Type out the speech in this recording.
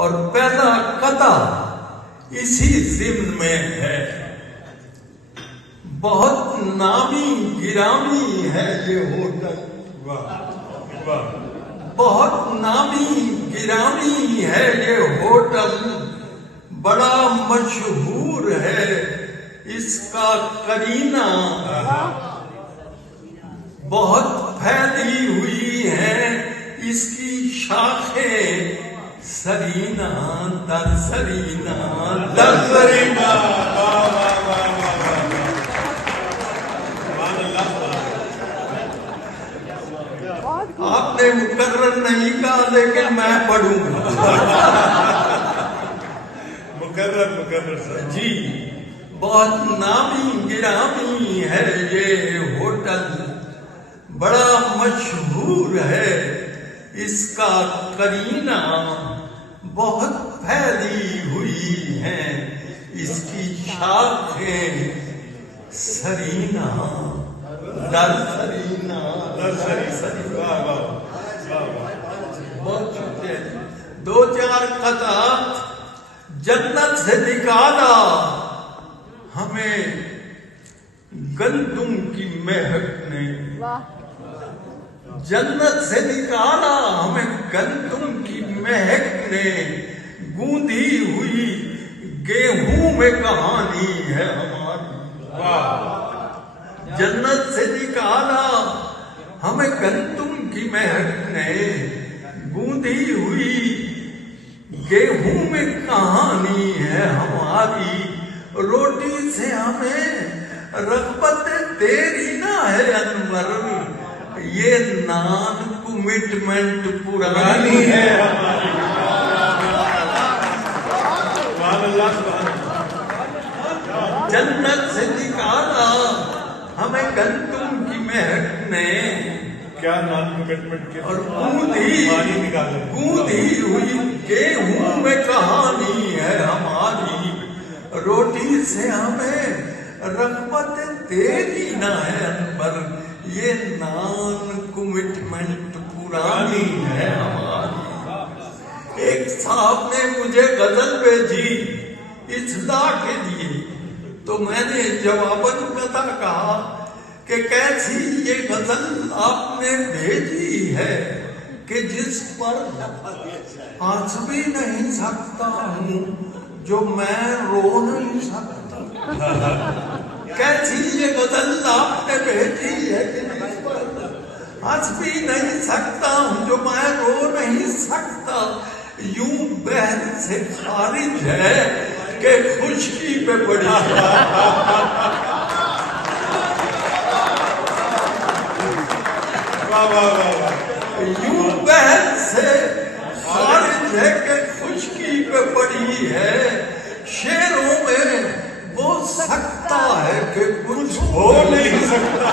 اور پیدا کتا اسی ضمن میں ہے. بہت نامی گرامی ہے یہ ہوٹل. بہت نامی گرامی ہے یہ ہوٹل. بڑا مشہور ہے اس کا قرینہ. بہت پھیلی ہوئی ہیں اس کی شاخیں. سرینہ در سرینہ در سرینہ. آپ نے مقرر نہیں کہا لیکن میں پڑھوں گا. مقرر جی. بہت نامی گرامی ہے یہ ہوٹل. بڑا مشہور ہے اس کا قرینہ. بہت پھیلی ہوئی ہیں اس کی شاخیں. سرینہ در سرینہ در سرینہ. بہت چھوٹے. دو چار خطات. جنت سے نکالا ہمیں گندم کی مہک نے. جنت سے نکالا ہمیں گندم کی مہک نے. گوندھی ہوئی گیہوں میں کہانی ہے ہماری. جنت سے نکالا ہمیں گندم کی مہک نے. گوندھی ہوئی گیہوں میں کہانی ہے ہماری. روٹی سے ہمیں رغبت تیری نہ ہے انور. یہ نان کمٹمنٹ پرانی ہے ہماری. جنت سے نکالا ہمیں گندم کی مہک نے. کیا نان کمٹمنٹ کے اور گوندھی ہوئی گیہوں میں کہانی ہے ہماری. روٹی سے ہمیں رغبت تیری نہ ہے انور. یہ نان کمٹمنٹ پرانی ہے ہماری. ایک صاحب نے مجھے غزل بھیجی اصلاح کے لیے تو میں نے جواباً کہا کہ کیسی یہ غزل آپ نے بھیجی ہے کہ جس پر ہنس بھی نہیں سکتا ہوں جو میں رو نہیں سکتا. کیسی یہ غزل آپ نے بھیجی ہے کہ جس پر ہنس بھی نہیں سکتا ہوں جو میں رو نہیں سکتا. یوں بحر سے خارج ہے کہ خشکی پہ پڑی ہے. یوں بحر سے خارج ہے کہ خشکی پہ پڑی ہے. شعروں میں وہ سکتا ہے کہ کچھ ہو نہیں سکتا.